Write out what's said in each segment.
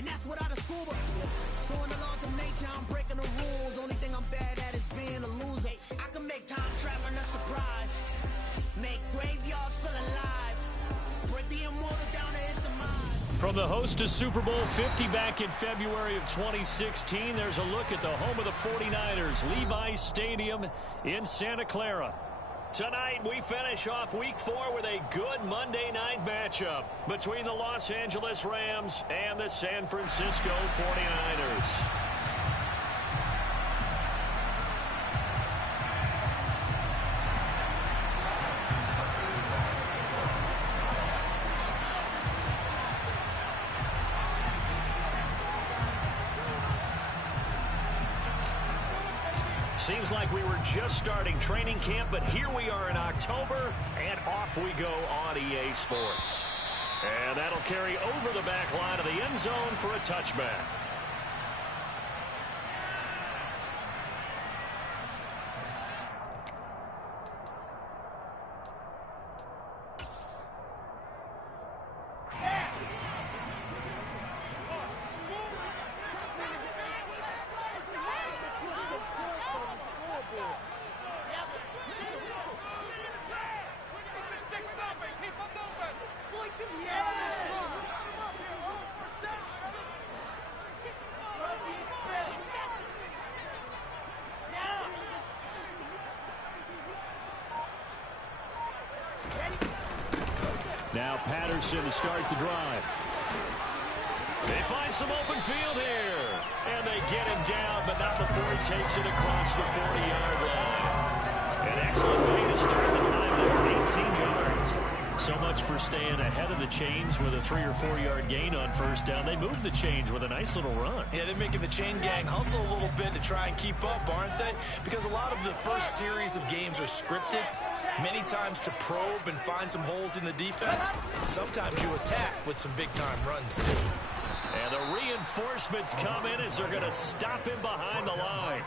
and that's without a scuba. So in the laws of nature, I'm breaking the rules. Only thing I'm bad at is being a loser. I can make time traveling a surprise, make graveyards feel alive, break the immortal down to his demise. From the host to Super Bowl 50 back in February of 2016, there's a look at the home of the 49ers, Levi's Stadium in Santa Clara. Tonight, we finish off Week 4 with a good Monday night matchup between the Los Angeles Rams and the San Francisco 49ers. Seems like we were just starting training camp, but here we are in October, and off we go on EA Sports. And that'll carry over the back line of the end zone for a touchback. Now Patterson to start the drive. They find some open field here. And they get him down, but not before he takes it across the 40-yard line. An excellent way to start the drive there, 18 yards. So much for staying ahead of the chains with a 3- or 4-yard gain on first down. They moved the chains with a nice little run. Yeah, they're making the chain gang hustle a little bit to try and keep up, aren't they? Because a lot of the first series of games are scripted, many times to probe and find some holes in the defense. Sometimes you attack with some big-time runs, too. And the reinforcements come in as they're going to stop him behind the line.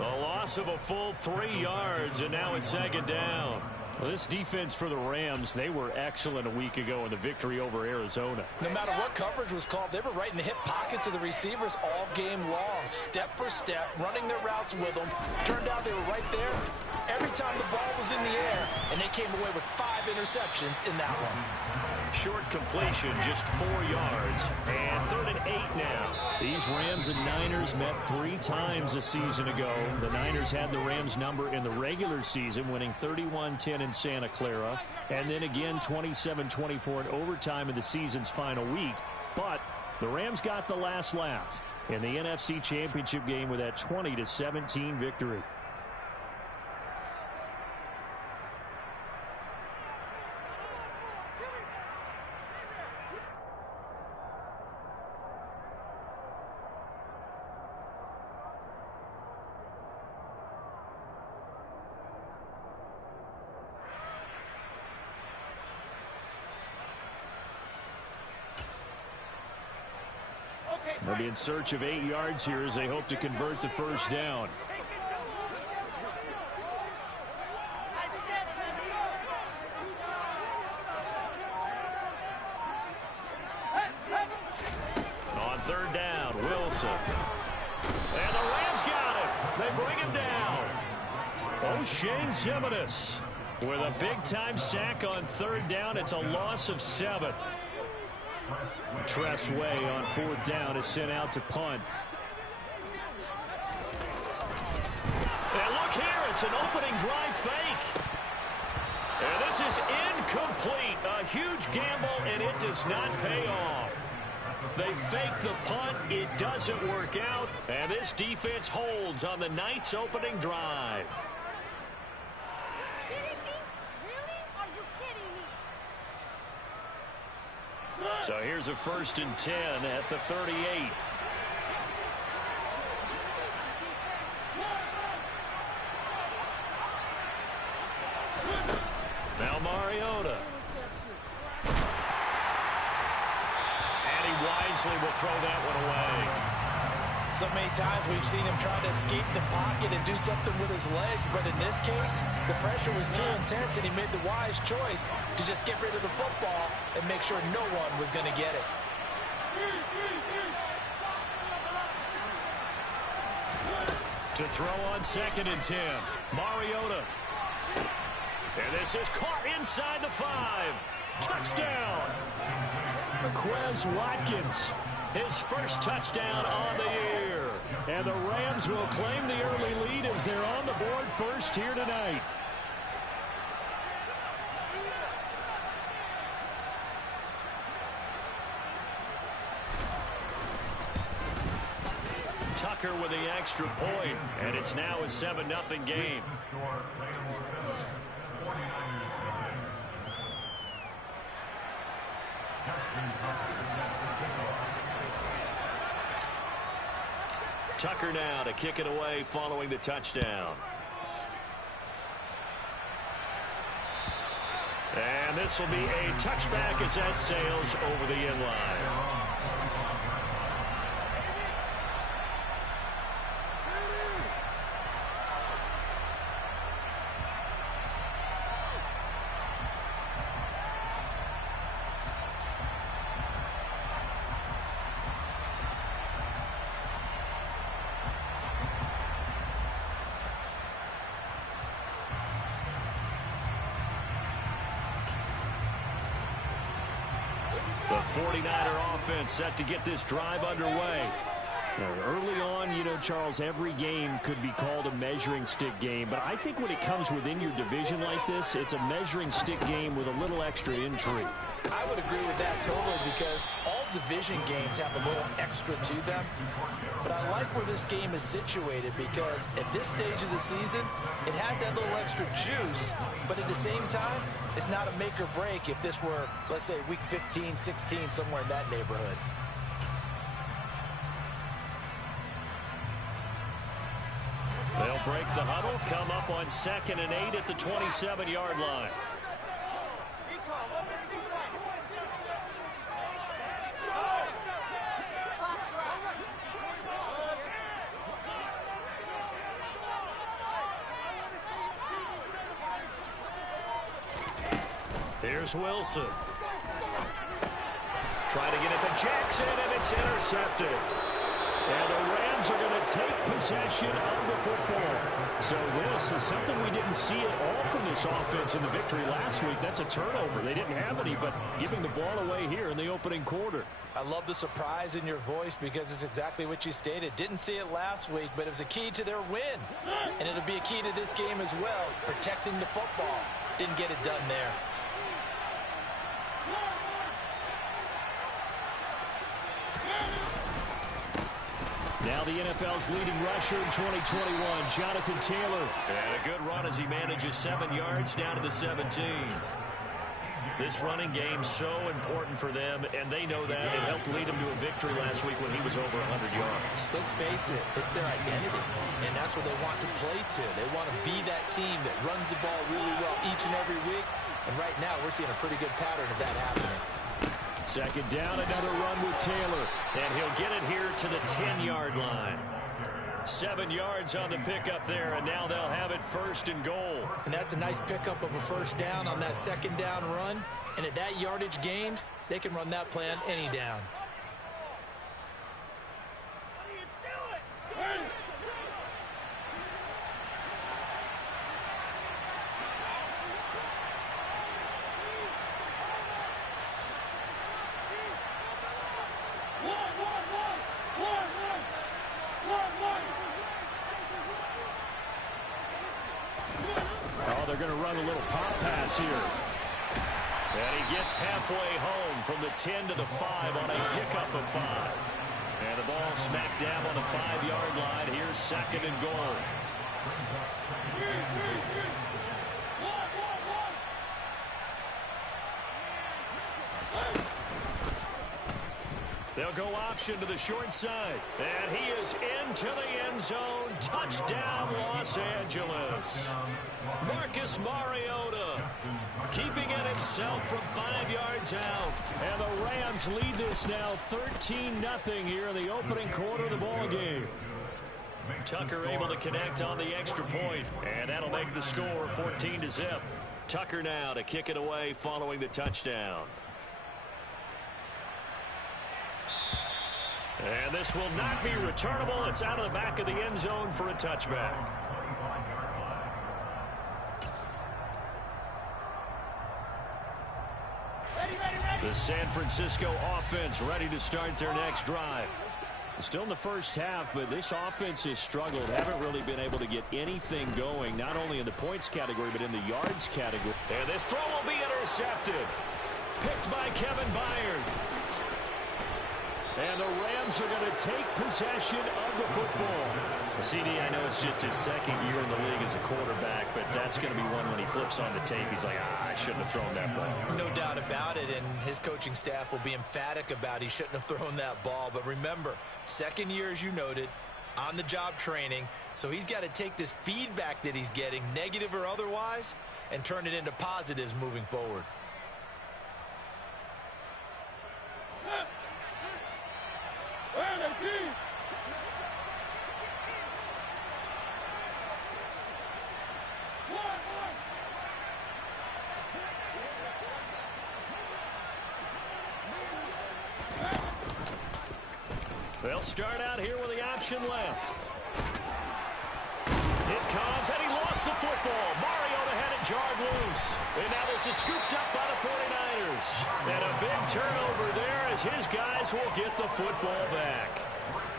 A loss of a full 3 yards, and now it's second down. Well, this defense for the Rams, they were excellent a week ago in the victory over Arizona. No matter what coverage was called, they were right in the hip pockets of the receivers all game long, step for step, running their routes with them. Turned out they were right there every time the ball was in the air, and they came away with 5 interceptions in that one. Short completion, just 4 yards, and 3rd and 8 now. These Rams and Niners met 3 times a season ago. The Niners had the Rams number in the regular season, winning 31-10 in Santa Clara, and then again 27-24 in overtime in the season's final week. But the Rams got the last laugh in the NFC Championship game with that 20-17 victory. They'll be in search of 8 yards here as they hope to convert the first down. On 3rd down, Wilson. And the Rams got him. They bring him down. O'Shane Ximines with a big-time sack on 3rd down. It's a loss of 7. Tress Way on 4th down is sent out to punt. And look here, it's an opening drive fake. And this is incomplete. A huge gamble, and it does not pay off. They fake the punt. It doesn't work out. And this defense holds on the night's opening drive. So here's a 1st and 10 at the 38. Now Mariota. And he wisely will throw that one away. So many times we've seen him try to escape the pocket and do something with his legs, but in this case, the pressure was too intense, and he made the wise choice to just get rid of the football and make sure no one was going to get it. To throw on 2nd and 10. Mariota. And this is caught inside the 5. Touchdown. Quez Watkins. His first touchdown on the year. And the Rams will claim the early lead as they're on the board first here tonight. Tucker with the extra point, and it's now a 7-0 game. Tucker now to kick it away following the touchdown. And this will be a touchback as that sails over the end line. The 49er offense set to get this drive underway. Early on, you know, Charles, every game could be called a measuring stick game. But I think when it comes within your division like this, it's a measuring stick game with a little extra intrigue. I would agree with that totally because all division games have a little extra to them. But I like where this game is situated because at this stage of the season, it has that little extra juice. But at the same time, it's not a make or break if this were, let's say, week 15, 16, somewhere in that neighborhood. They'll break the huddle, come up on 2nd and 8 at the 27-yard line. Here's Wilson. Trying to get it to Jackson, and it's intercepted. And the Rams are going to take possession of the football. So this is something we didn't see at all from this offense in the victory last week. That's a turnover. They didn't have any, but giving the ball away here in the opening quarter. I love the surprise in your voice because it's exactly what you stated. Didn't see it last week, but it was a key to their win. And it'll be a key to this game as well, protecting the football. Didn't get it done there. Now the NFL's leading rusher in 2021, Jonathan Taylor. And a good run as he manages 7 yards down to the 17. This running game so important for them, and they know that. It helped lead them to a victory last week when he was over 100 yards. Let's face it, it's their identity, and that's what they want to play to. They want to be that team that runs the ball really well each and every week, and right now we're seeing a pretty good pattern of that happening. 2nd down, another run with Taylor, and he'll get it here to the 10-yard line. 7 yards on the pickup there, and now they'll have it 1st and goal. And that's a nice pickup of a 1st down on that 2nd down run. And at that yardage gained, they can run that play on any down. They're going to run a little pop pass here. And he gets halfway home from the 10 to the 5 on a pickup of 5. And the ball smack dab on the 5-yard line. Here's 2nd and goal. They'll go option to the short side. And he is into the end zone. Touchdown, Los Angeles. Marcus Mariota keeping it himself from 5 yards out. And the Rams lead this now 13-0 here in the opening quarter of the ball game. Tucker able to connect on the extra point, and that'll make the score 14-0. Tucker now to kick it away following the touchdown. And this will not be returnable. It's out of the back of the end zone for a touchback. The San Francisco offense ready to start their next drive. Still in the first half, but this offense has struggled. Haven't really been able to get anything going, not only in the points category, but in the yards category. And this throw will be intercepted. Picked by Kevin Byard. And the Rams are going to take possession of the football. CD, I know it's just his second year in the league as a quarterback, but that's going to be one when he flips on the tape. He's like, I shouldn't have thrown that ball. No doubt about it, and his coaching staff will be emphatic about he shouldn't have thrown that ball. But remember, second year, as you noted, on-the-job training, so he's got to take this feedback that he's getting, negative or otherwise, and turn it into positives moving forward. They'll start out here with the option left. It comes, and he lost the football. Mariota had it jarred loose. And now this is scooped up by the 49ers. And a big turnover there as his guys will get the football back.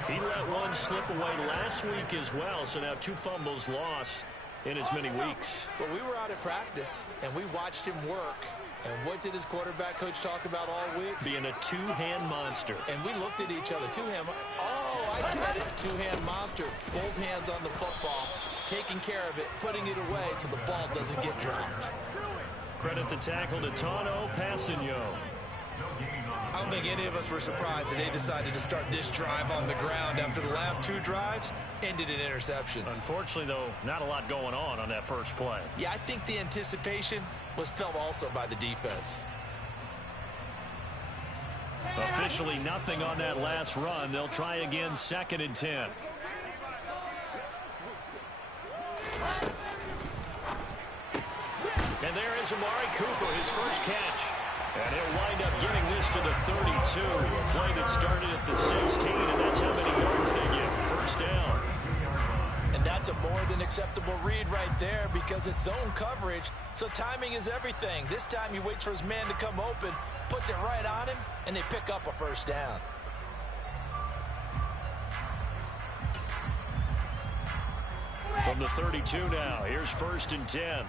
He let one slip away last week as well, so now 2 fumbles lost in as many weeks. Well, we were out at practice, and we watched him work. And what did his quarterback coach talk about all week? Being a two-hand monster. And we looked at each other. Two-hand. Oh, I get it. Two-hand monster. Both hands on the football, taking care of it, putting it away so the ball doesn't get dropped. Credit the tackle to Tano Passigno. I don't think any of us were surprised that they decided to start this drive on the ground after the last 2 drives ended in interceptions. Unfortunately, though, not a lot going on that first play. Yeah, I think the anticipation was felt also by the defense. Officially nothing on that last run. They'll try again, 2nd and 10. And there is Amari Cooper, his first catch. And he'll wind up getting this to the 32. A play that started at the 16, and that's how many yards they get. First down. And that's a more than acceptable read right there because it's zone coverage, so timing is everything. This time he waits for his man to come open, puts it right on him, and they pick up a first down. From the 32 now, here's 1st and 10.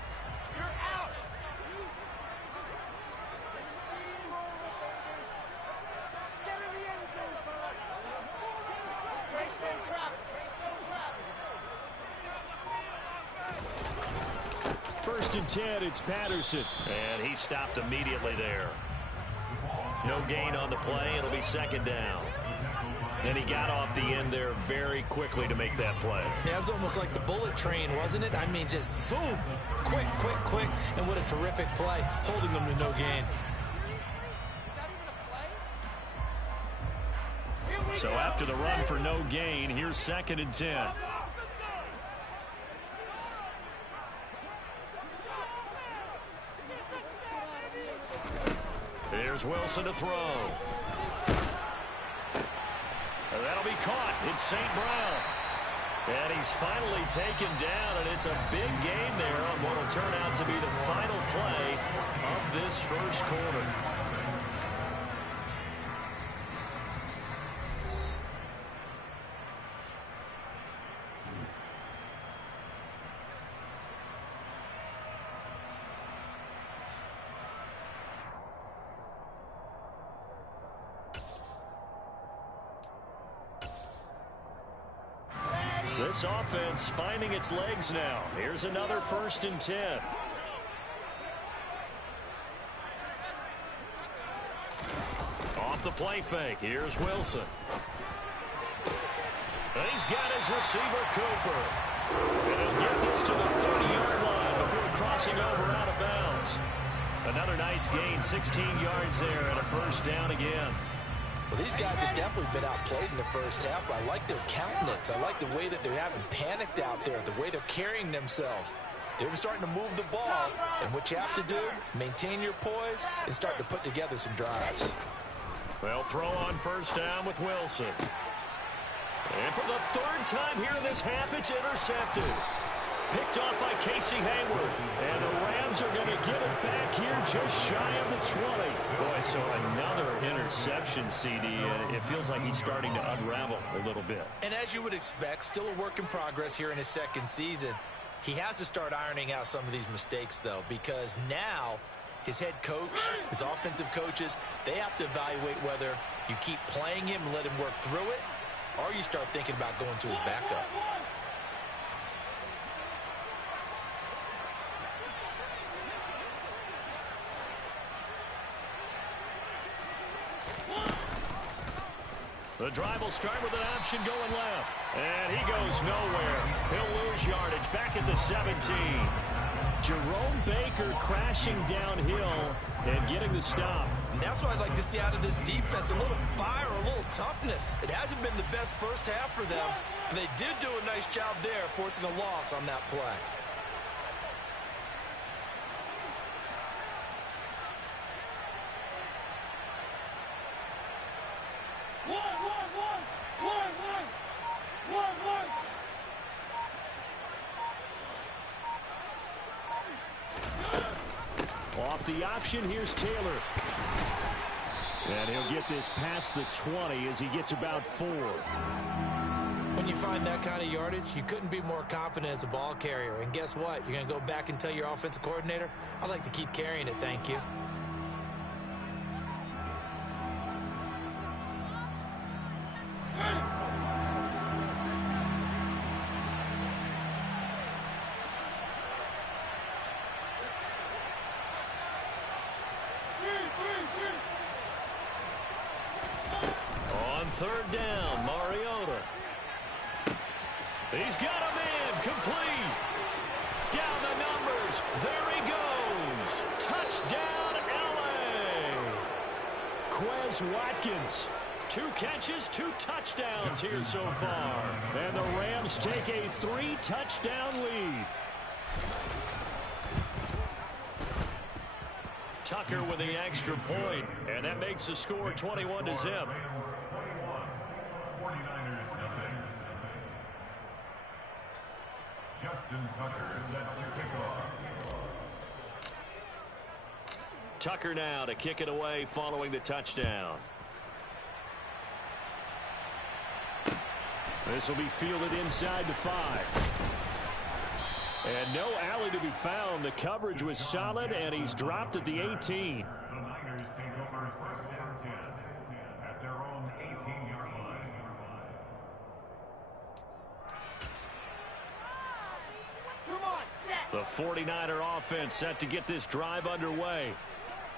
First and 10, it's Patterson. And he stopped immediately there. No gain on the play. It'll be 2nd down. And he got off the end there very quickly to make that play. Yeah, it was almost like the bullet train, wasn't it? I mean, just zoom. Quick, quick, quick. And what a terrific play, holding them to no gain. So after the run for no gain, here's 2nd and 10. Here's Wilson to throw. That'll be caught. It's St. Brown. And he's finally taken down, and it's a big gain there on what will turn out to be the final play of this first quarter. This offense finding its legs now. Here's another 1st and 10. Off the play fake. Here's Wilson. And he's got his receiver, Cooper. And he'll get this to the 30-yard line before crossing over out of bounds. Another nice gain, 16 yards there, and a first down again. Well, these guys have definitely been outplayed in the first half, but I like their countenance. I like the way that they're having panicked out there, the way they're carrying themselves. They're starting to move the ball, and what you have to do, maintain your poise and start to put together some drives. They'll throw on first down with Wilson. And for the third time here in this half, it's intercepted. Picked off by Casey Hayward. And the Rams are going to give it back here just shy of the 20. Boy, so another interception, CD. And it feels like he's starting to unravel a little bit. And as you would expect, still a work in progress here in his second season. He has to start ironing out some of these mistakes, though, because now his head coach, his offensive coaches, they have to evaluate whether you keep playing him and let him work through it, or you start thinking about going to his backup. The drive will start with an option going left. And he goes nowhere. He'll lose yardage back at the 17. Jerome Baker crashing downhill and getting the stop. And that's what I'd like to see out of this defense, a little fire, a little toughness. It hasn't been the best first half for them, but they did do a nice job there, forcing a loss on that play. Off the option, here's Taylor. And he'll get this past the 20 as he gets about 4. When you find that kind of yardage, you couldn't be more confident as a ball carrier. And guess what? You're going to go back and tell your offensive coordinator, I'd like to keep carrying it, thank you. Third down, Mariota. He's got a man, complete. Down the numbers, there he goes. Touchdown, L.A. Quez Watkins. 2 catches, 2 touchdowns here so far. And the Rams take a 3-touchdown lead. Tucker with the extra point, and that makes the score 21-0. Tucker now to kick it away following the touchdown. This will be fielded inside the 5. And no alley to be found. The coverage was solid, and he's dropped at the 18. The Niners take over first down 10 at their own 18-yard line. The 49er offense set to get this drive underway.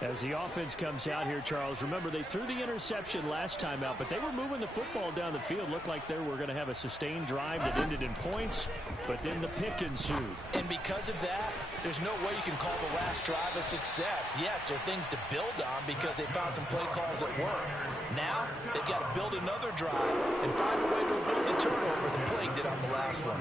As the offense comes out here, Charles, remember they threw the interception last time out, but they were moving the football down the field. Looked like they were going to have a sustained drive that ended in points, but then the pick ensued. And because of that, there's no way you can call the last drive a success. Yes, there are things to build on because they found some play calls that work. Now, they've got to build another drive and find a way to avoid the turnover the plague did on the last one.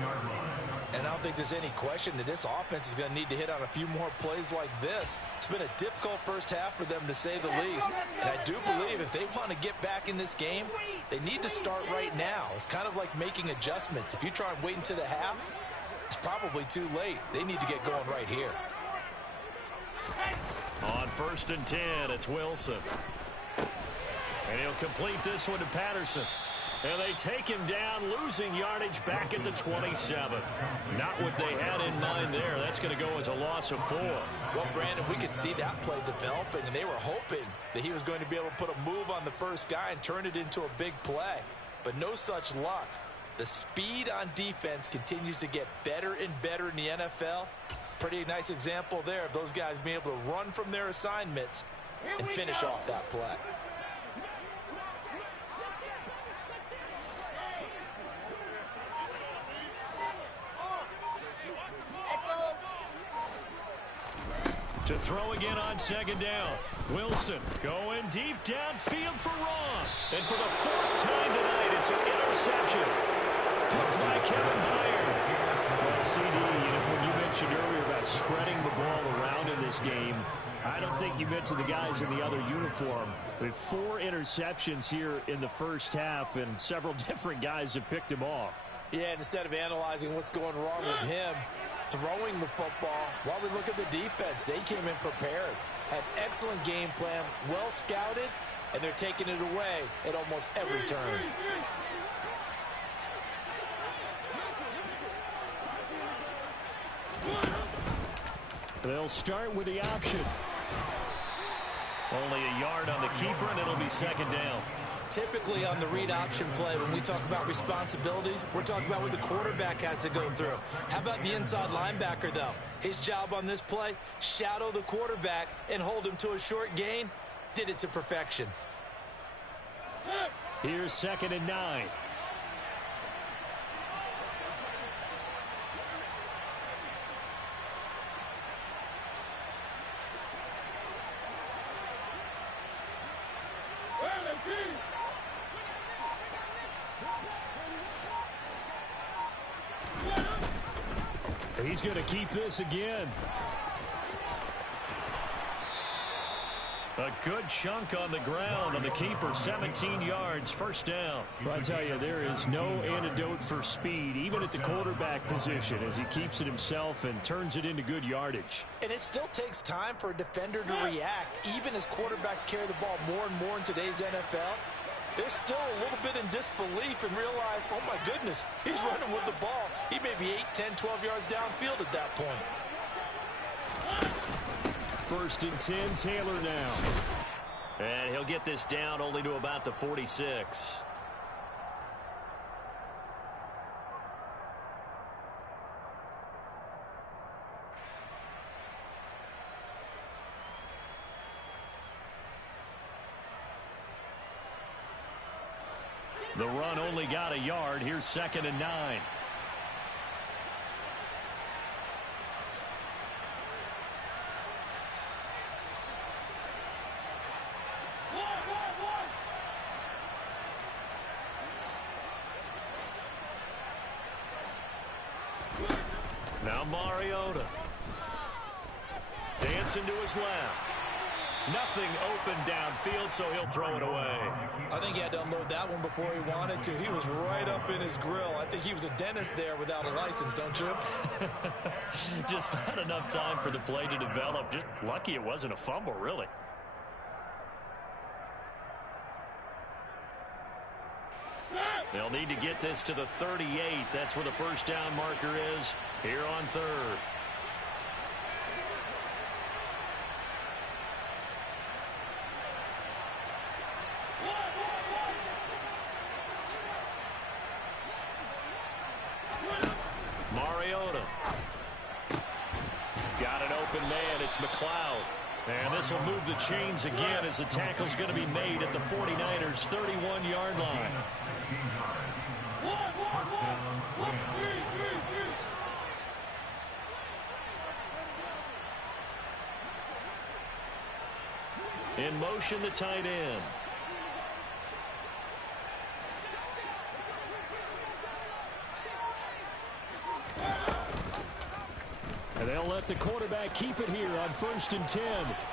And I don't think there's any question that this offense is going to need to hit on a few more plays like this. It's been a difficult first half for them, to say the least. And I do believe if they want to get back in this game, they need to start right now. It's kind of like making adjustments. If you try and wait until the half, it's probably too late. They need to get going right here. On 1st and 10, it's Wilson. And he'll complete this one to Patterson. And they take him down, losing yardage back at the 27. Not what they had in mind there. That's going to go as a loss of 4. Well, Brandon, we could see that play developing, and they were hoping that he was going to be able to put a move on the first guy and turn it into a big play. But no such luck. The speed on defense continues to get better and better in the NFL. Pretty nice example there of those guys being able to run from their assignments and finish off that play. To throw again on 2nd down. Wilson going deep downfield for Ross. And for the 4th time tonight, it's an interception. Picked by Kevin Byard. Well, CD, when you mentioned earlier about spreading the ball around in this game, I don't think you mentioned the guys in the other uniform. With 4 interceptions here in the first half, and several different guys have picked him off. Yeah, and instead of analyzing what's going wrong with him, throwing the football, while we look at the defense, they came in prepared. Had excellent game plan, well scouted, and they're taking it away at almost every turn. They'll start with the option. Only a yard on the keeper, and it'll be second down. Typically on the read option play, when we talk about responsibilities, we're talking about what the quarterback has to go through. How about the inside linebacker, though? His job on this play, shadow the quarterback and hold him to a short gain. Did it to perfection. Here's 2nd and 9. He's going to keep this again. A good chunk on the ground on the keeper, 17 yards, first down. Well, I tell you, there is no antidote for speed, even at the quarterback position, as he keeps it himself and turns it into good yardage. And it still takes time for a defender to react, even as quarterbacks carry the ball more and more in today's NFL. They're still a little bit in disbelief and realize, oh my goodness, he's running with the ball. He may be 8, 10, 12 yards downfield at that point. 1st and 10, Taylor now. And he'll get this down only to about the 46. The run only got a yard. Here's 2nd and 9. Now Mariota. Dancing to his left. Nothing open downfield, so he'll throw it away. I think he had to unload that one before he wanted to. He was right up in his grill. I think he was a dentist there without a license, don't you? Just not enough time for the play to develop. Just lucky it wasn't a fumble, really. They'll need to get this to the 38. That's where the first down marker is here on 3rd. Mariota. Got an open man. It's McLeod. And this will move the chains again as the tackle's going to be made at the 49ers' 31-yard line. In motion, the tight end. And they'll let the quarterback keep it here on 1st and 10.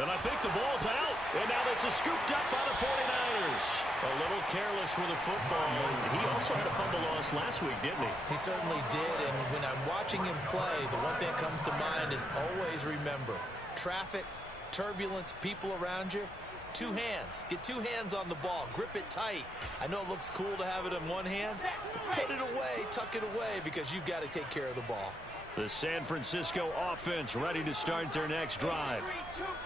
And I think the ball's out. And now this is scooped up by the 49ers. A little careless with the football. And he also had a fumble loss last week, didn't he? He certainly did. And when I'm watching him play, the one thing that comes to mind is always remember, traffic, turbulence, people around you. 2 hands. Get 2 hands on the ball. Grip it tight. I know it looks cool to have it in one hand, but put it away, tuck it away, because you've got to take care of the ball. The San Francisco offense ready to start their next drive.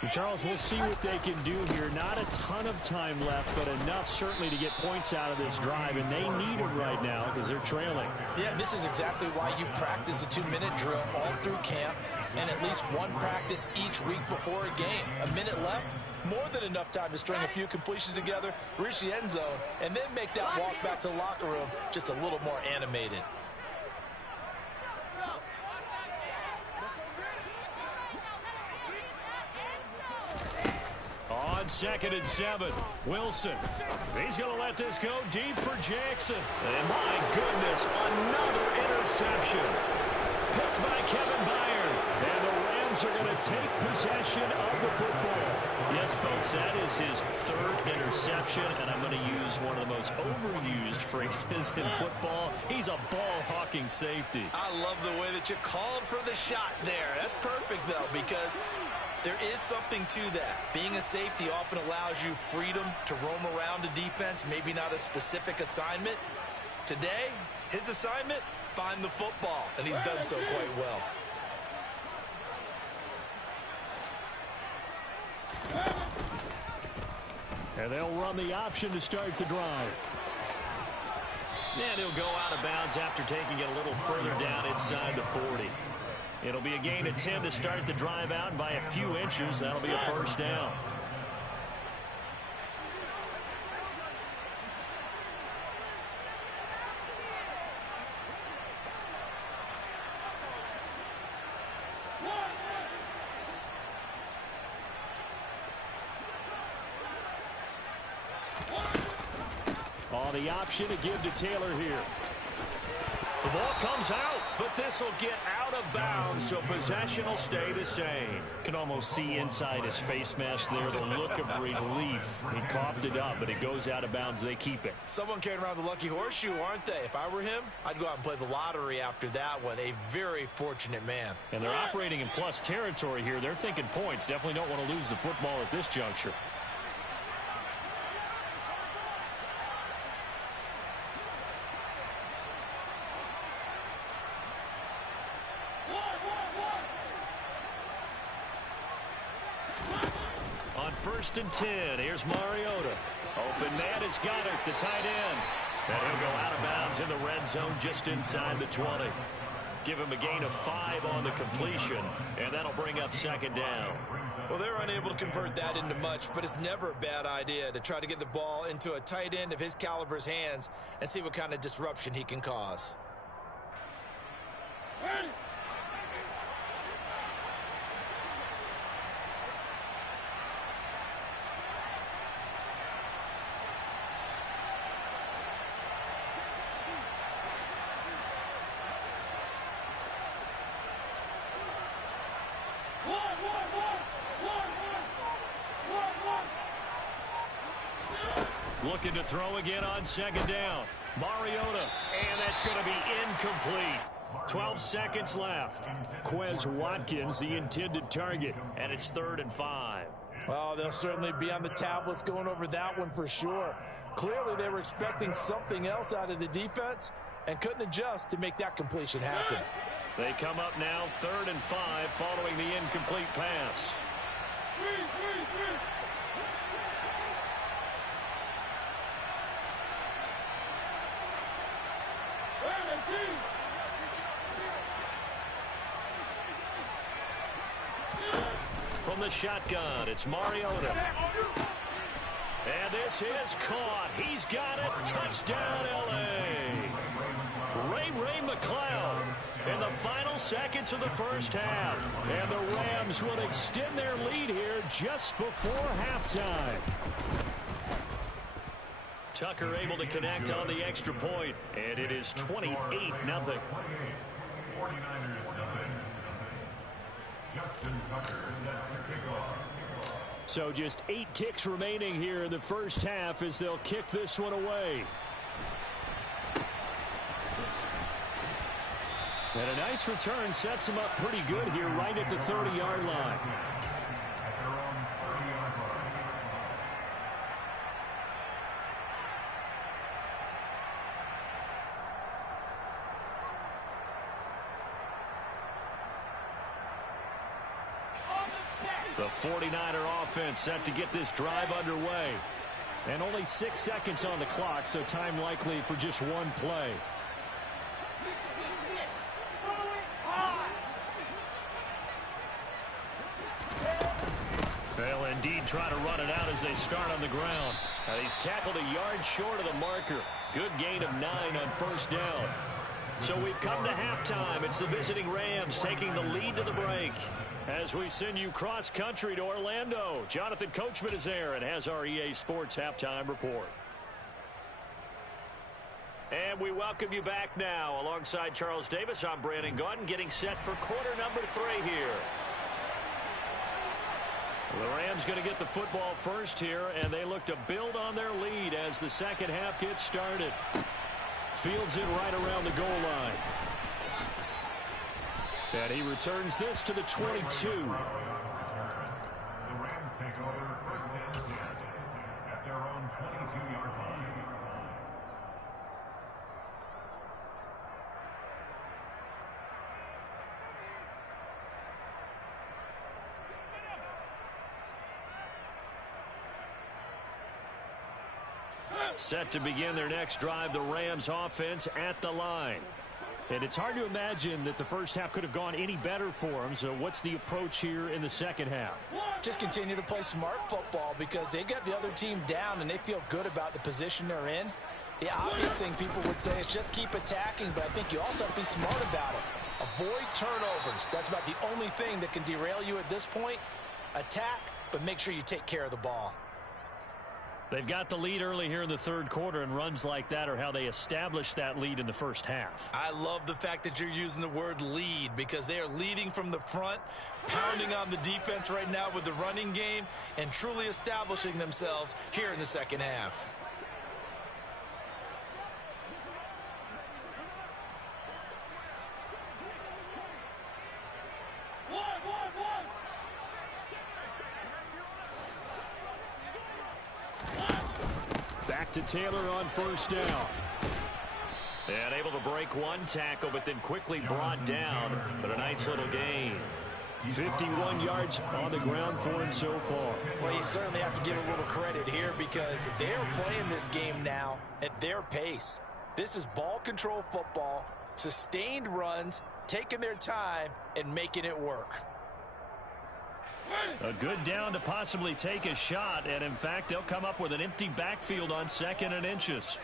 And Charles, we'll see what they can do here. Not a ton of time left, but enough certainly to get points out of this drive, and they need them right now because they're trailing. Yeah, this is exactly why you practice a 2-minute drill all through camp and at least one practice each week before a game. A minute left, more than enough time to string a few completions together, reach the end zone, and then make that walk back to the locker room just a little more animated. On 2nd and 7, Wilson. He's going to let this go deep for Jackson. And my goodness, another interception. Picked by Kevin Byard. And the Rams Rams are going to take possession of the football. Yes, folks, that is his third interception, and I'm going to use one of the most overused phrases in football. He's a ball-hawking safety. I love the way that you called for the shot there. That's perfect, though, because there is something to that. Being a safety often allows you freedom to roam around the defense, maybe not a specific assignment. Today, his assignment, find the football, and he's done so quite well. And they'll run the option to start the drive. And he'll go out of bounds after taking it a little further down inside the 40. It'll be a gain of 10 to start the drive out, and by a few inches, that'll be a first down. On the option to give to Taylor here. The ball comes out, but this will get out of bounds, so possession will stay the same. Can almost see inside his face mask there the look of relief. He coughed it up, but it goes out of bounds. They keep it. Someone carrying around the lucky horseshoe, aren't they? If I were him, I'd go out and play the lottery after that one. A very fortunate man. And they're operating in plus territory here. They're thinking points. Definitely don't want to lose the football at this juncture. On 1st and 10, here's Mariota. Open man is Goddard, the tight end. And he'll go out of bounds in the red zone just inside the 20. Give him a gain of 5 on the completion, and that'll bring up 2nd down. Well, they're unable to convert that into much, but it's never a bad idea to try to get the ball into a tight end of his caliber's hands and see what kind of disruption he can cause. Looking to throw again on 2nd down. Mariota, and that's going to be incomplete. 12 seconds left. Quez Watkins, the intended target. And it's 3rd and 5. Well, they'll certainly be on the tablets going over that one for sure. Clearly, they were expecting something else out of the defense and couldn't adjust to make that completion happen. They come up now 3rd and 5 following the incomplete pass. From the shotgun, it's Mariota. And this is caught. He's got it. Touchdown, L.A. Ray McCloud in the final seconds of the first half. And the Rams will extend their lead here just before halftime. Tucker able to connect on the extra point, and it is 28-0. 49ers nothing. Justin Tucker set to kick off. So just 8 ticks remaining here in the first half as they'll kick this one away. And a nice return sets him up pretty good here right at the 30-yard line. At their own 30-yard line. The 49er offense set to get this drive underway. And only 6 seconds on the clock, so time likely for just one play. 66. Throw it high. They'll indeed try to run it out as they start on the ground. He's tackled a yard short of the marker. Good gain of 9 on 1st down. So we've come to halftime. It's the visiting Rams taking the lead to the break. As we send you cross-country to Orlando, Jonathan Coachman is there and has our EA Sports halftime report. And we welcome you back now. Alongside Charles Davis, I'm Brandon Gaudin, getting set for quarter number 3 here. The Rams going to get the football first here, and they look to build on their lead as the second half gets started. Fields it right around the goal line. And he returns this to the 22. The Rams take over first and 10 at their own 22-yard line. Set to begin their next drive, the Rams offense at the line. And it's hard to imagine that the first half could have gone any better for them. So what's the approach here in the second half? Just continue to play smart football because they got the other team down and they feel good about the position they're in. The obvious thing people would say is just keep attacking, but I think you also have to be smart about it. Avoid turnovers. That's about the only thing that can derail you at this point. Attack, but make sure you take care of the ball. They've got the lead early here in the third quarter, and runs like that are how they established that lead in the first half. I love the fact that you're using the word lead because they are leading from the front, pounding on the defense right now with the running game, and truly establishing themselves here in the second half. Back to Taylor on first down. And able to break one tackle, but then quickly brought down. But a nice little gain. 51 yards on the ground for him so far. Well, you certainly have to give a little credit here because they're playing this game now at their pace. This is ball control football, sustained runs, taking their time, and making it work. A good down to possibly take a shot, and in fact, they'll come up with an empty backfield on 2nd and inches.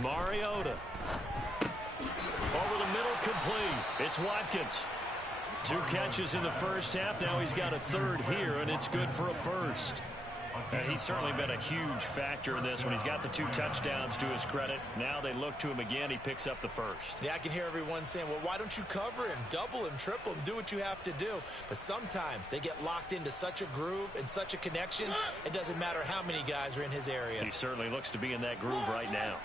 Mariota. Over the middle, complete. It's Watkins. 2 catches in the first half. Now he's got a third here, and it's good for a first. He's certainly been a huge factor in this when he's got the 2 touchdowns to his credit. Now they look to him again. He picks up the first. Yeah, I can hear everyone saying, well, why don't you cover him, double him, triple him, do what you have to do. But sometimes they get locked into such a groove and such a connection, it doesn't matter how many guys are in his area. He certainly looks to be in that groove right now.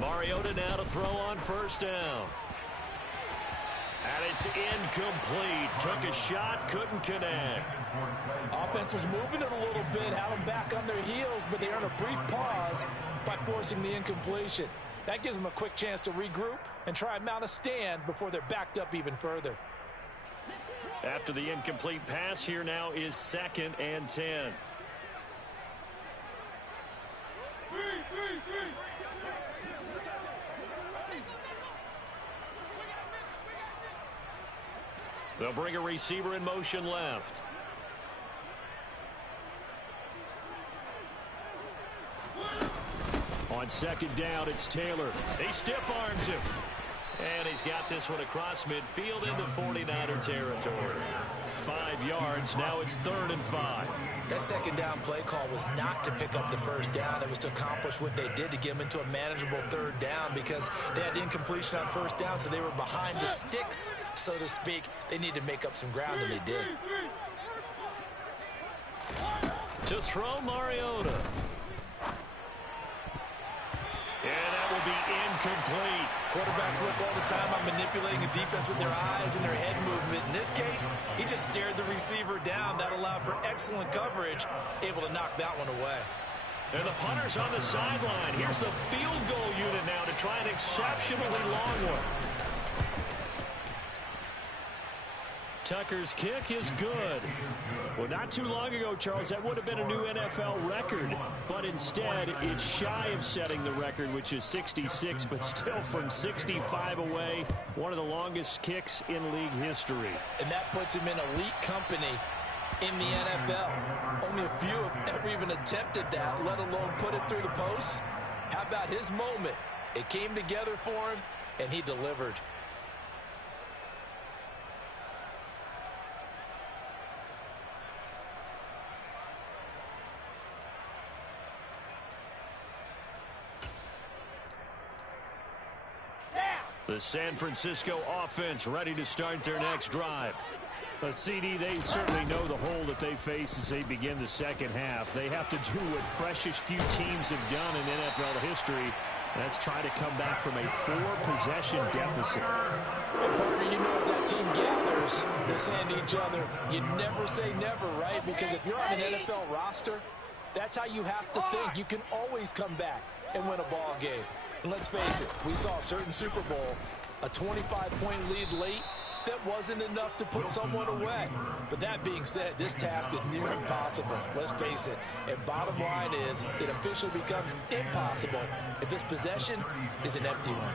Mariota now to throw on first down. And it's incomplete. Took a shot, couldn't connect. Offense was moving it a little bit, had them back on their heels, but they earned a brief pause by forcing the incompletion. That gives them a quick chance to regroup and try and mount a stand before they're backed up even further. After the incomplete pass, here now is 2nd and 10. They'll bring a receiver in motion left. On 2nd down, it's Taylor. He stiff arms him. And he's got this one across midfield into 49er territory. 5 yards. Now it's 3rd and 5. That 2nd down play call was not to pick up the first down. It was to accomplish what they did to get them into a manageable 3rd down because they had incompletion on first down, so they were behind the sticks, so to speak. They needed to make up some ground, and they did. To throw Mariota. And that will be incomplete. Quarterbacks work all the time on manipulating a defense with their eyes and their head movement. In this case, he just stared the receiver down. That allowed for excellent coverage, able to knock that one away. And the punter's on the sideline. Here's the field goal unit now to try an exceptionally long one. Tucker's kick is good. Well, not too long ago, Charles, that would have been a new NFL record. But instead, it's shy of setting the record, which is 66, but still from 65 away, one of the longest kicks in league history. And that puts him in elite company in the NFL. Only a few have ever even attempted that, let alone put it through the post. How about his moment? It came together for him, and he delivered. The San Francisco offense ready to start their next drive. A CD, they certainly know the hole that they face as they begin the second half. They have to do what precious few teams have done in NFL history. That's try to come back from a 4-possession deficit. And partner, you know, as that team gathers, they're saying to each other, you never say never, right? Because if you're on an NFL roster, that's how you have to think. You can always come back and win a ball game. And let's face it, we saw a certain Super Bowl, a 25-point lead late, that wasn't enough to put someone away. But that being said, this task is near impossible. Let's face it. And bottom line is, it officially becomes impossible if this possession is an empty one.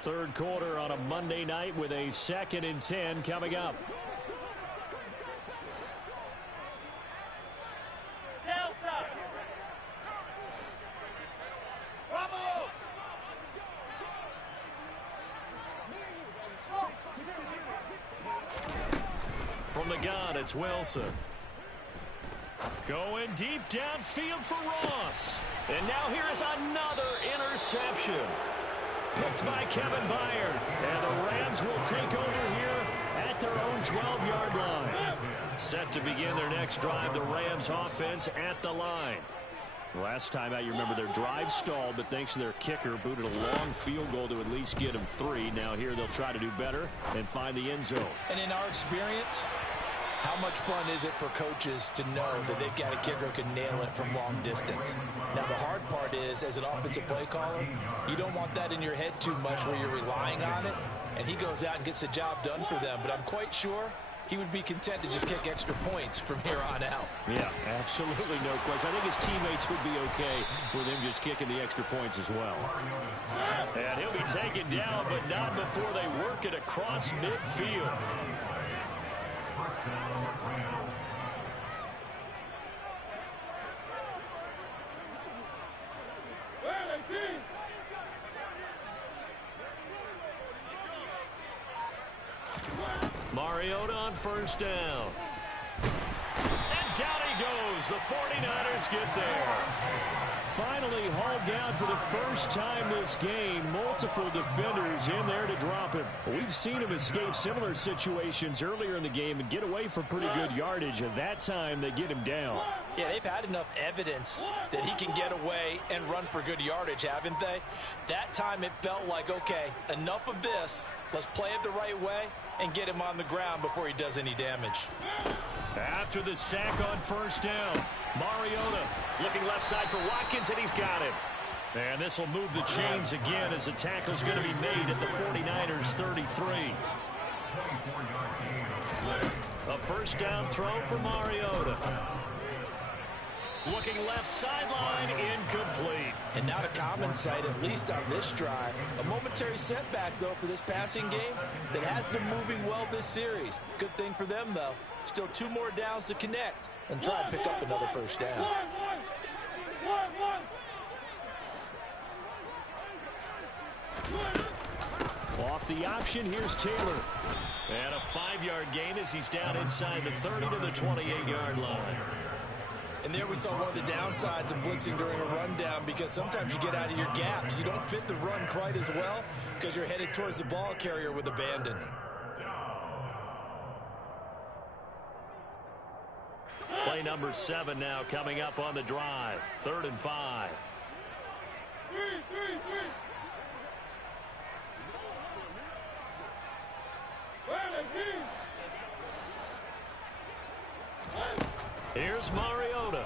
Third quarter on a Monday night with a 2nd and 10 coming up. From the gun, it's Wilson. Going deep downfield for Ross. And now here is another interception. Picked by Kevin Byard. And the Rams will take over here at their own 12-yard line. Set to begin their next drive, the Rams offense at the line. Last time out, you remember their drive stalled, but thanks to their kicker, booted a long field goal to at least get them 3. Now here they'll try to do better and find the end zone. And in our experience, how much fun is it for coaches to know that they've got a kicker who can nail it from long distance? Now, the hard part is, as an offensive play caller, you don't want that in your head too much where you're relying on it, and he goes out and gets the job done for them. But I'm quite sure he would be content to just kick extra points from here on out. Yeah, absolutely no question. I think his teammates would be okay with him just kicking the extra points as well. And he'll be taken down, but not before they work it across midfield. Mariota on first down. And down he goes. The 49ers get there. Finally hauled down for the first time this game. Multiple defenders in there to drop him. We've seen him escape similar situations earlier in the game and get away for pretty good yardage. At that time, they get him down. Yeah, they've had enough evidence that he can get away and run for good yardage, haven't they? That time it felt like, okay, enough of this. Let's play it the right way and get him on the ground before he does any damage. After the sack on first down, Mariota looking left side for Watkins, and he's got him. And this will move the chains again as the tackle's going to be made at the 49ers 33. A first down throw for Mariota. Looking left sideline, incomplete. And not a common sight, at least on this drive. A momentary setback, though, for this passing game that has been moving well this series. Good thing for them, though. Still 2 more downs to connect and try and pick up another first down. Off the option, here's Taylor. And a 5-yard gain as he's down inside the 30 to the 28-yard line. And there we saw one of the downsides of blitzing during a rundown, because sometimes you get out of your gaps. You don't fit the run quite as well because you're headed towards the ball carrier with abandon. Play number 7 now coming up on the drive. 3rd and 5. Here's Mariota.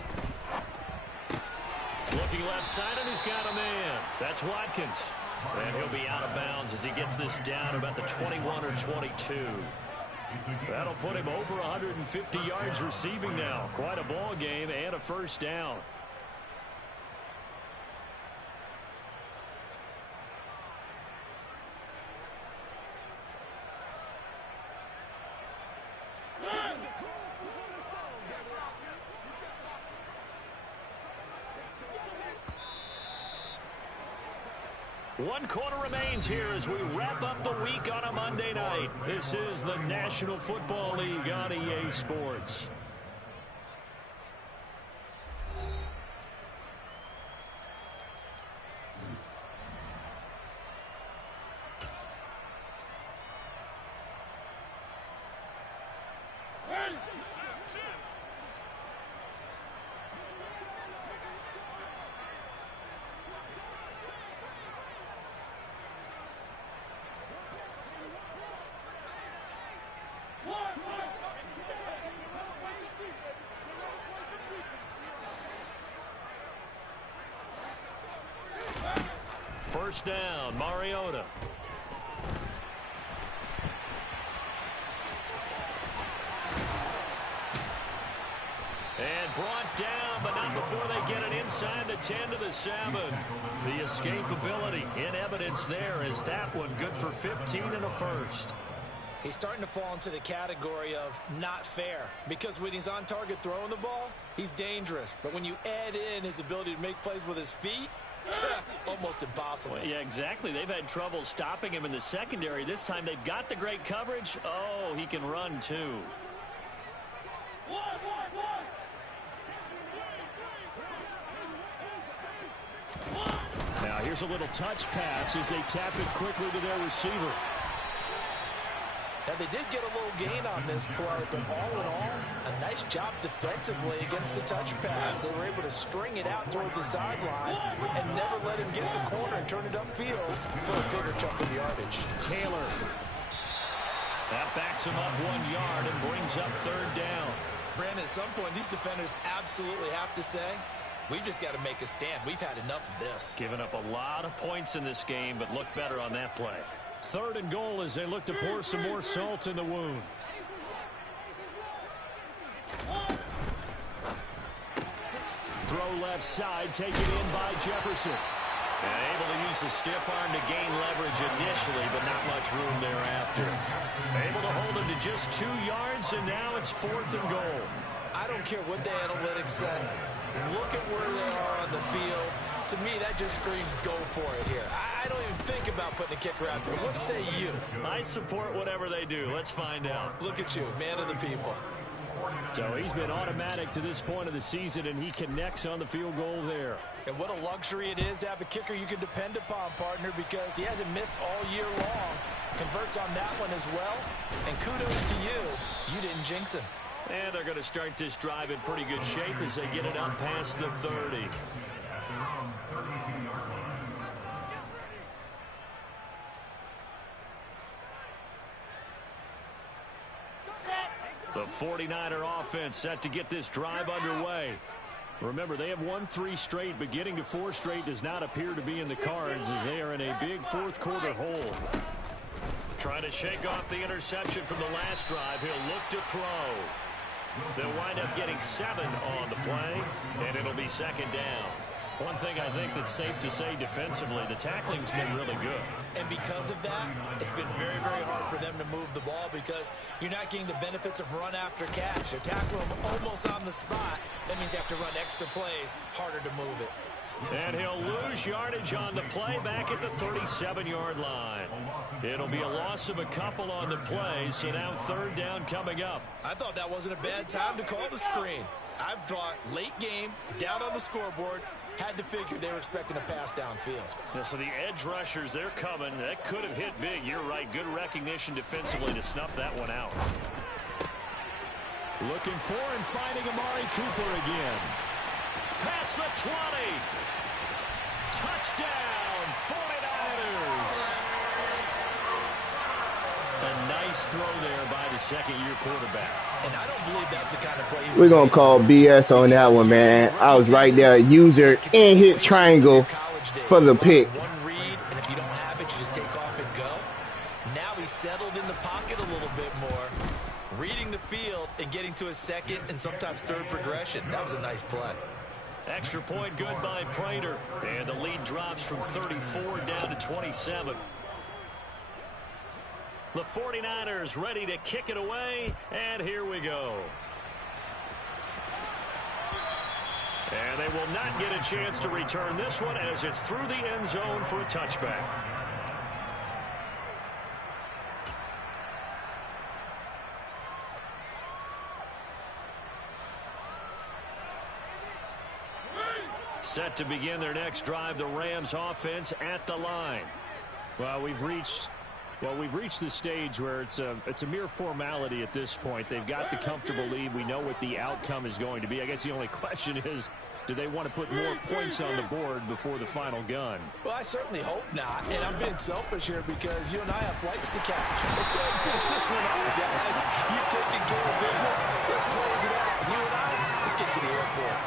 Looking left side, and he's got a man. That's Watkins. And he'll be out of bounds as he gets this down about the 21 or 22. That'll put him over 150 yards receiving now. Quite a ball game and a first down. 1 quarter remains here as we wrap up the week on a Monday night. This is the National Football League on EA Sports. First down, Mariota. And brought down, but not before they get it inside the 10 to the 7. The escapability in evidence there is that one good for 15 and a first. He's starting to fall into the category of not fair, because when he's on target throwing the ball, he's dangerous. But when you add in his ability to make plays with his feet, almost impossible. Well, yeah, exactly. They've had trouble stopping him in the secondary. This time they've got the great coverage. Oh, he can run too. Now here's a little touch pass as they tap it quickly to their receiver. Now, they did get a little gain on this play, but all in all, a nice job defensively against the touch pass. They were able to string it out towards the sideline and never let him get the corner and turn it upfield for a bigger chunk of yardage. Taylor. That backs him up 1 yard and brings up third down. Brandon, at some point, these defenders absolutely have to say, we've just got to make a stand. We've had enough of this. Giving up a lot of points in this game, but look better on that play. Third and goal as they look to pour some more salt in the wound. Throw left side, taken in by Jefferson. And able to use the stiff arm to gain leverage initially, but not much room thereafter. Able to hold him to just 2 yards, and now it's 4th and goal. I don't care what the analytics say. Look at where they are on the field. To me, that just screams go for it here. I don't even think about putting a kicker out there. What say you? I support whatever they do. Let's find out. Look at you, man of the people. So he's been automatic to this point of the season, and he connects on the field goal there. And what a luxury it is to have a kicker you can depend upon, partner, because he hasn't missed all year long. Converts on that one as well. And kudos to you. You didn't jinx him. And they're going to start this drive in pretty good shape as they get it up past the 30. The 49er offense set to get this drive underway. Remember, they have won 3 straight, but getting to 4 straight does not appear to be in the cards as they are in a big 4th quarter hole. Trying to shake off the interception from the last drive. He'll look to throw. They'll wind up getting 7 on the play, and it'll be 2nd down. One thing I think that's safe to say defensively, the tackling's been really good. And because of that, it's been very, very hard for them to move the ball because you're not getting the benefits of run after catch. They're tackling them almost on the spot. That means you have to run extra plays, harder to move it. And he'll lose yardage on the play back at the 37-yard line. It'll be a loss of a couple on the play, so now 3rd down coming up. I thought that wasn't a bad time to call the screen. I thought late game, down on the scoreboard, had to figure they were expecting a pass downfield. Yeah, so the edge rushers, they're coming. That could have hit big. You're right. Good recognition defensively to snuff that one out. Looking for and finding Amari Cooper again. Past the 20. Touchdown, 49ers. A nice throw there by the second-year quarterback. And I don't believe that's the kind of play. We're going to call BS on that one, man. I was right there. User and hit triangle for the pick. One read, and if you don't have it, you just take off and go. Now he's settled in the pocket a little bit more, reading the field and getting to his 2nd and sometimes 3rd progression. That was a nice play. Extra point good by Prater. And the lead drops from 34 down to 27. The 49ers ready to kick it away, and here we go. And they will not get a chance to return this one as it's through the end zone for a touchback. Set to begin their next drive, the Rams offense at the line. Well, we've reached the stage where it's a mere formality at this point. They've got the comfortable lead. We know what the outcome is going to be. I guess the only question is, do they want to put more points on the board before the final gun? Well, I certainly hope not. And I'm being selfish here because you and I have flights to catch. Let's go ahead and finish this one off, guys. You've taken care of business. Let's close it out. You and I, let's get to the airport.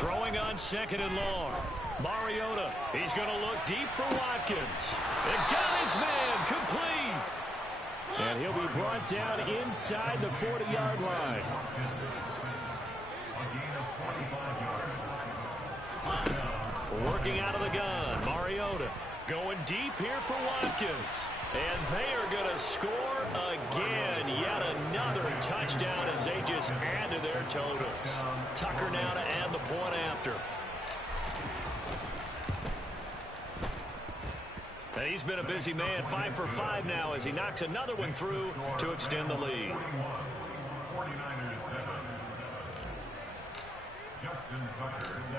Throwing on second and long. Mariota, he's going to look deep for Watkins. They've got his man complete. And he'll be brought down inside the 40-yard line. Working out of the gun. Mariota going deep here for Watkins. And they are going to score again. Yet another touchdown as they just add to their totals. Tucker now to add the point after. And he's been a busy man, 5 for 5 now as he knocks another one through to extend the lead.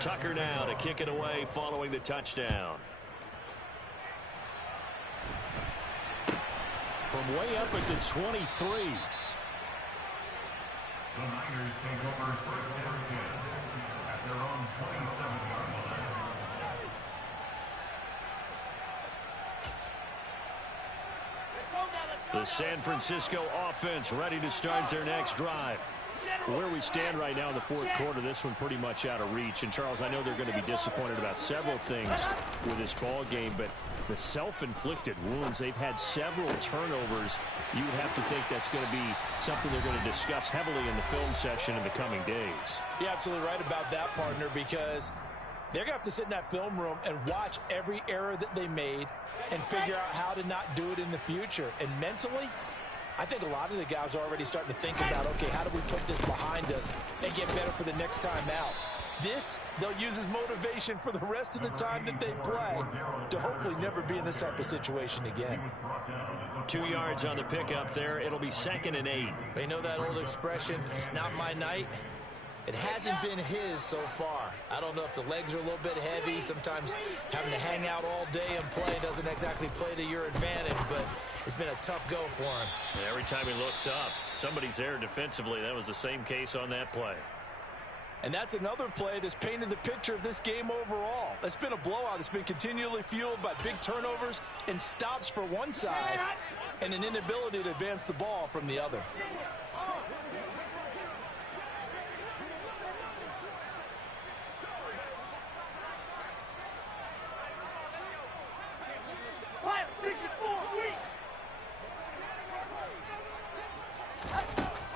Tucker now to kick it away following the touchdown. From way up at the 23. The Niners take over first and 10 at their own 27-yard line. The San Francisco offense ready to start their next drive. Where we stand right now in the fourth quarter, this one pretty much out of reach. And, Charles, I know they're going to be disappointed about several things with this ball game, but the self-inflicted wounds, they've had several turnovers. You would have to think that's going to be something they're going to discuss heavily in the film session in the coming days. You're absolutely right about that, partner, because they're going to have to sit in that film room and watch every error that they made and figure out how to not do it in the future. And mentally, I think a lot of the guys are already starting to think about, okay, how do we put this behind us and get better for the next time out? This, they'll use as motivation for the rest of the time that they play to hopefully never be in this type of situation again. 2 yards on the pickup there. It'll be 2nd and 8. They know that old expression, it's not my night. It hasn't been his so far. I don't know if the legs are a little bit heavy. Sometimes having to hang out all day and play doesn't exactly play to your advantage, but it's been a tough go for him. And every time he looks up, somebody's there defensively. That was the same case on that play. And that's another play that's painted the picture of this game overall. It's been a blowout. It's been continually fueled by big turnovers and stops for one side and an inability to advance the ball from the other.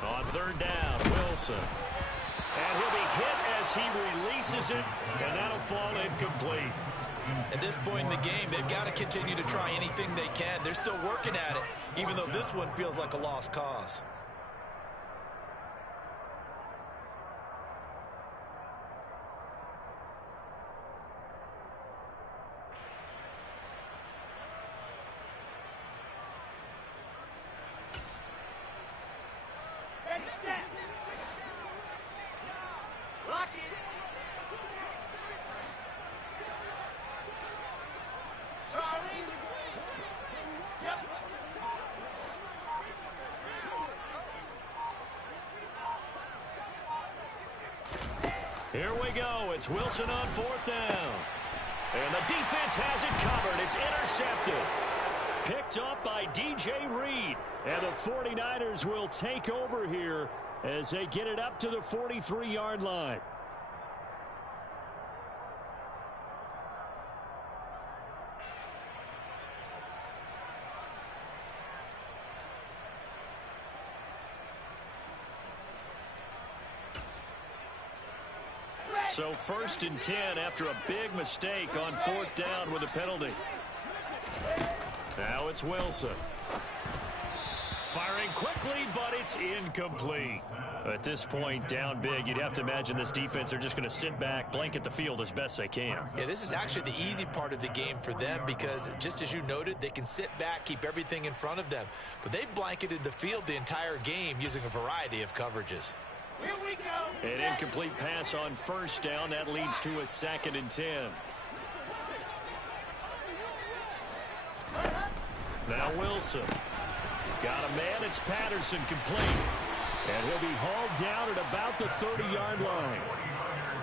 On 3rd down, Wilson. And he'll be hit as he releases it, and that'll fall incomplete. At this point in the game, they've got to continue to try anything they can. They're still working at it, even though this one feels like a lost cause. Here we go. It's Wilson on 4th down. And the defense has it covered. It's intercepted. Picked up by DJ Reed. And the 49ers will take over here as they get it up to the 43-yard line. So 1st and 10 after a big mistake on 4th down with a penalty. Now it's Wilson. Firing Firing quickly, but it's incomplete. At this point, down big, you'd have to imagine this defense are just going to sit back, blanket the field as best they can. Yeah, this is actually the easy part of the game for them because, just as you noted, they can sit back, keep everything in front of them. But they've blanketed the field the entire game using a variety of coverages. Here we go. An incomplete pass on first down. That leads to a 2nd and 10. Now Wilson. Got a man. It's Patterson complete. And he'll be hauled down at about the 30-yard line.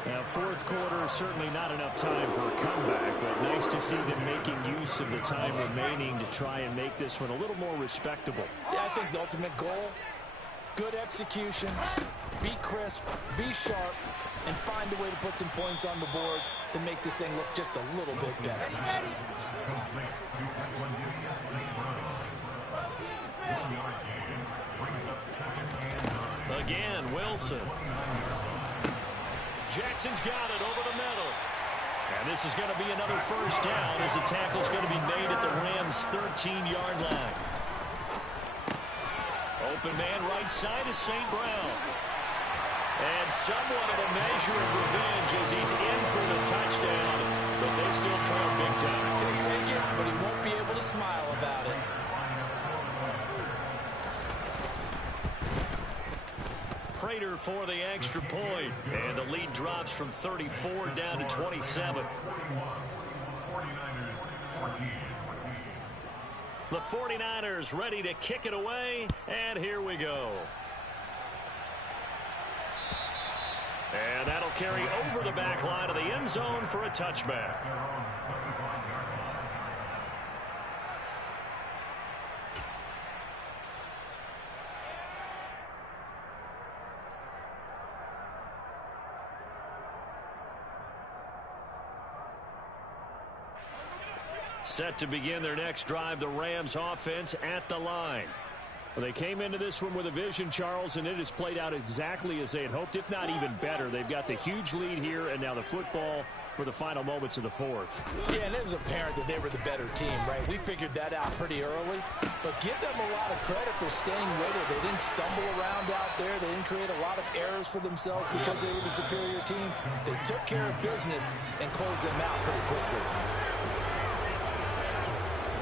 Now, fourth quarter, certainly not enough time for a comeback, but nice to see them making use of the time remaining to try and make this one a little more respectable. Yeah, I think the ultimate goal, good execution, be crisp, be sharp, and find a way to put some points on the board to make this thing look just a little bit better. Again, Wilson. Jackson's got it over the middle. And this is going to be another first down as the tackle's going to be made at the Rams' 13-yard line. Open man right side is St. Brown. And somewhat of a measure of revenge as he's in for the touchdown, but they still trail big time. He'll take it, but he won't be able to smile about it. Prater for the extra point, and the lead drops from 34 down to 27. The 49ers ready to kick it away, and here we go. And that'll carry over the back line of the end zone for a touchback. Set to begin their next drive, the Rams offense at the line. Well, they came into this one with a vision, Charles, and it has played out exactly as they had hoped, if not even better. They've got the huge lead here, and now the football for the final moments of the fourth. Yeah, and it was apparent that they were the better team, right? We figured that out pretty early, but give them a lot of credit for staying with it. They didn't stumble around out there. They didn't create a lot of errors for themselves because they were the superior team. They took care of business and closed them out pretty quickly.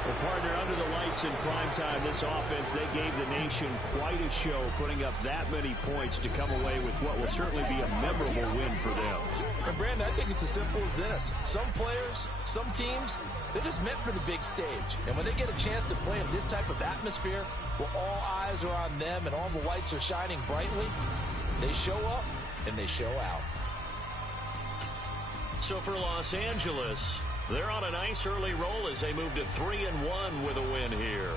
Well, partner, under the lights in primetime, this offense, they gave the nation quite a show, putting up that many points to come away with what will certainly be a memorable win for them. And, Brandon, I think it's as simple as this. Some players, some teams, they're just meant for the big stage. And when they get a chance to play in this type of atmosphere, where all eyes are on them and all the lights are shining brightly, they show up and they show out. So for Los Angeles, they're on a nice early roll as they move to 3-1 with a win here.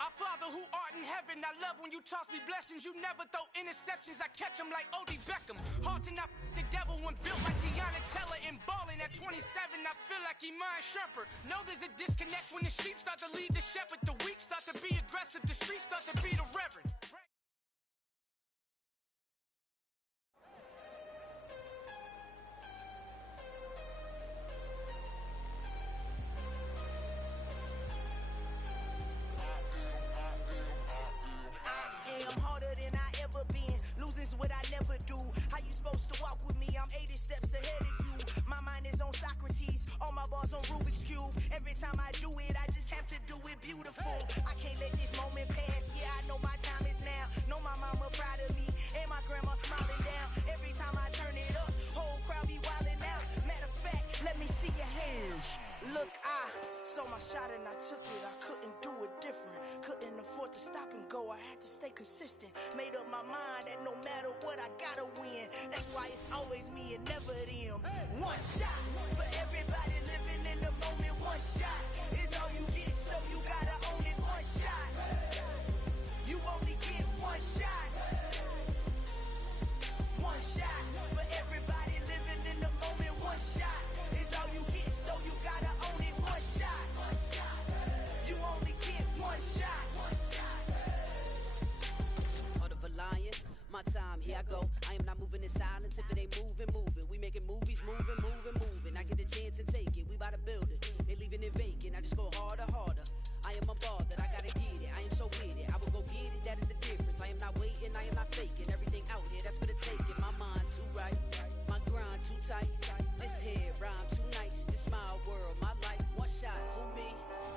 Our Father who art in heaven, I love when you toss me blessings. You never throw interceptions. I catch them like O.D. Beckham. Halting up the devil when built like Tiana Teller and balling at 27. I feel like Iman Shumpert. Know there's a disconnect when the sheep start to lead the shepherd. The weak start to be aggressive. The streets start to be the reverend. I'm harder than I ever been. Losing's what I never do. How you supposed to walk with me? I'm 80 steps ahead of you. My mind is on Socrates. All my bars on Rubik's Cube. Every time I do it, I just have to do it beautiful. I can't let this moment pass. Yeah, I know my time is now. Know my mama proud of me. And my grandma smiling down. Every time I turn it up, whole crowd be wilding out. Matter of fact, let me see your hands. Look, I saw my shot and I took it. I couldn't do it different. Couldn't afford to stop and go. I had to stay consistent. Made up my mind that no matter what, I gotta win. That's why it's always me and never them. One shot for everybody living in the moment. One shot is all you get, so you gotta own it. One shot. You only get one shot. One shot for everybody living in the moment. One shot is all you get, so you gotta own it. One shot. You only get one shot. Heart of a lion, my time, here I go. I am not moving in faking, I just go harder, harder. I am unbothered, I gotta get it, I am so with it. I will go get it, that is the difference. I am not waiting, I am not faking. Everything out here, that's for the taking. My mind too right, my grind too tight. This head rhyme too nice. This my world, my life. One shot, who me?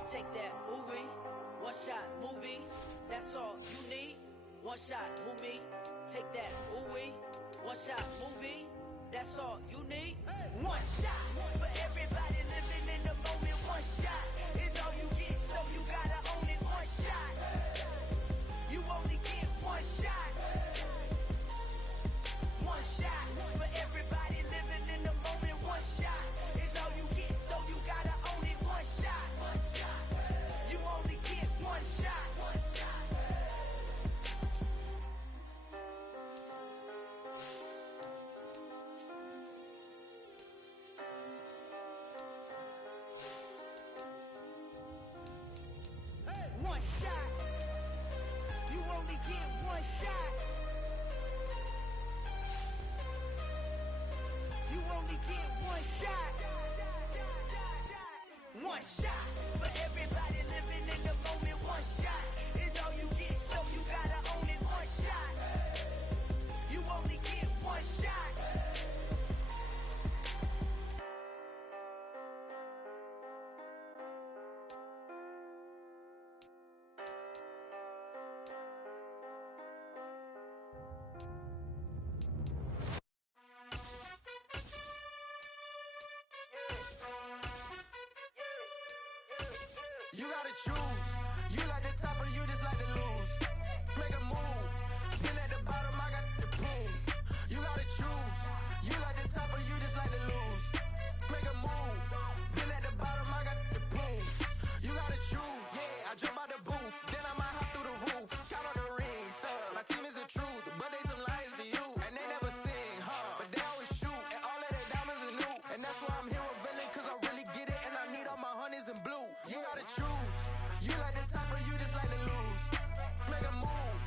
Take that, ooh-wee. One shot, movie. That's all you need. One shot, who me? Take that, ooh-wee. One shot, movie. That's all you need. One shot for everybody living in the moment. One shot is all you get, so you gotta own it. One shot. You only get one shot. One shot for everybody living in the moment. One shot is all you get, so you gotta own it. One shot. You only get one shot. One shot. You only get one shot. You only get one shot. One shot for everybody living in the moment. One shot is all you get, so you gotta own it. One shot. You only get one shot. You gotta choose. You like the top or you just like to lose. Make a move. Been at the bottom, I got the proof. You gotta choose. You like the top or you just like to lose. Make a move. Been at the bottom, I got the proof. You gotta choose. Yeah, I jump out the booth. Then I might hop through the roof. Count on the rings. My team is the truth, but they some liars to you. And they never sing, but they always shoot. And all of their diamonds are new. And that's why I'm here revealing, cause I really get it. And I need all my honeys in blue. You gotta choose. You like the top or you just like to lose. Make a move.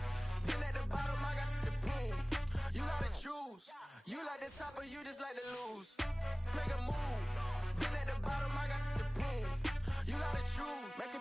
Been at the bottom, I got the proof. You gotta choose. You like the top or you just like to lose. Make a move. Been at the bottom, I got the proof. You gotta choose. Make a